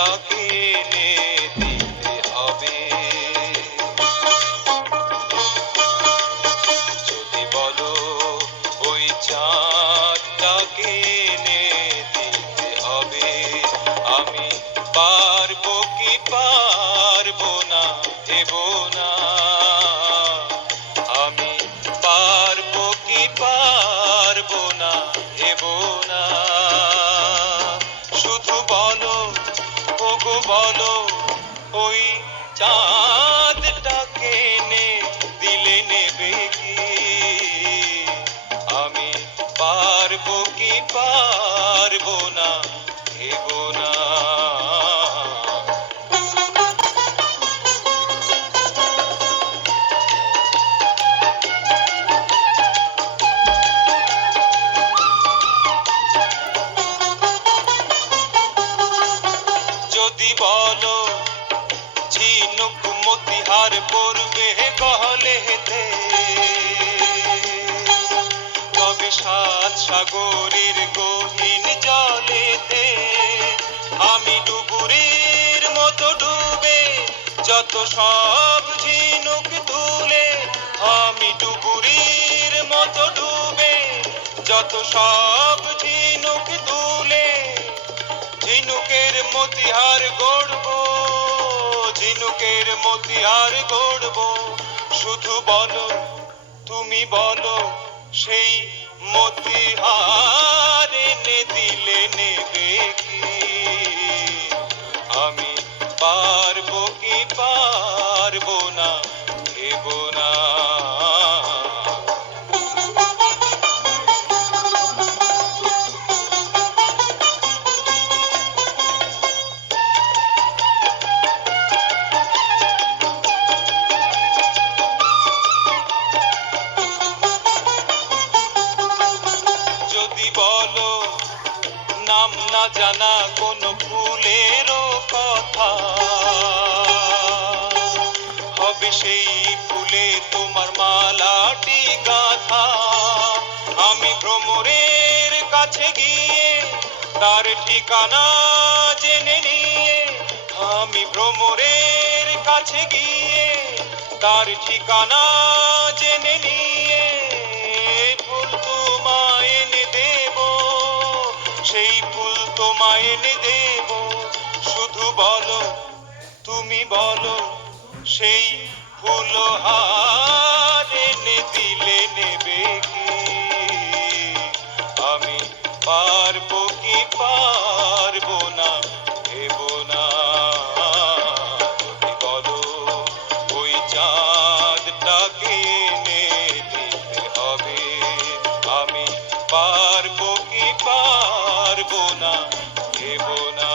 চাঁদটাকে এনে দিতে হবে। যদি বলো ওই চাঁদটাকে এনে দিতে হবে, আমি পারবো কি পারবো না ভেবো না। আমি পারবো কি পারবো না ভেবো না। শুধু বলো ওগো বলো ওই চাঁদটাকে এনে দিলে নেবে কি? আমি পারবো কি পারবো না ভেবো না। যদি বলো ঝিনুক মতিহার পড়বে গহলেতে, তবে সাত সাগরের গহীন জলেতে আমি ডুবুরির মতো ডুবে যত সব ঝিনুক তুলে, আমি ডুবুরির মতো ডুবে যত সব ঝিনুক তুলে ঝিনুকের মতিহার গড়বো, ঝিনুকের মতিহার গড়বো। শুধু বলো তুমি বলো সেই মতিহার এনে দিলে নেবে কি? আমি পারবো কি পারবো না ভেবো না। যদি বলো নাম না জানা কোন ফুলেরও কথা, হবে সেই ফুলে তোমার মালাটি গাঁথা। আমি ভ্রমরের কাছে গিয়ে তার ঠিকানা জেনে নিয়ে, আমি ভ্রমরের কাছে গিয়ে তার ঠিকানা জেনে নিয়ে ফুল তোমায় এনে দেব, সেই ফুল তোমায় এনে দেব। শুধু বলো তুমি বলো সেই ফুলহার এনে দিলে নেবে কি? আমি পারবো কি পারবো না ভেবো না। যদি বলো ওই চাঁদটাকে এনে দিতে হবে, আমি পারবো কি পারবো না ভেবো না।